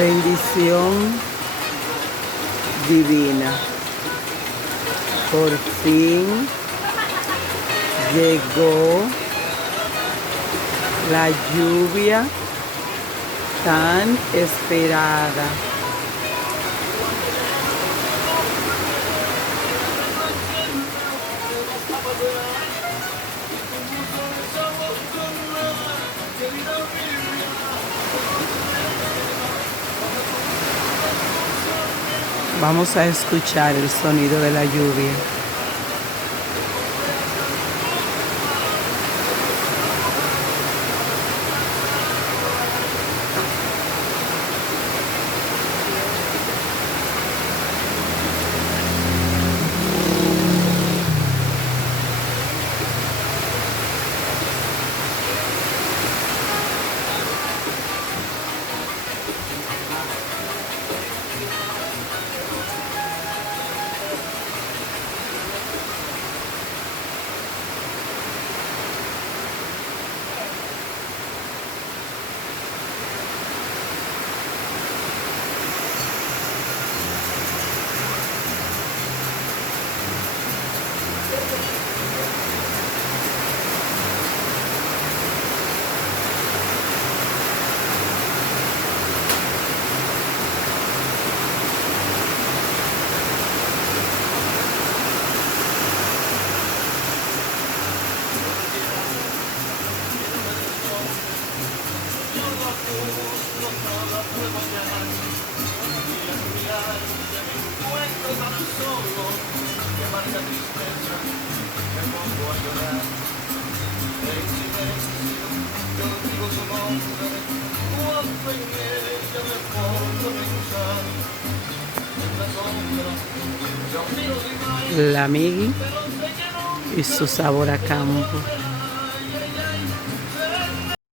Bendición divina. Por fin llegó la lluvia tan esperada. Vamos a escuchar el sonido de la lluvia. La Migui y su sabor a campo.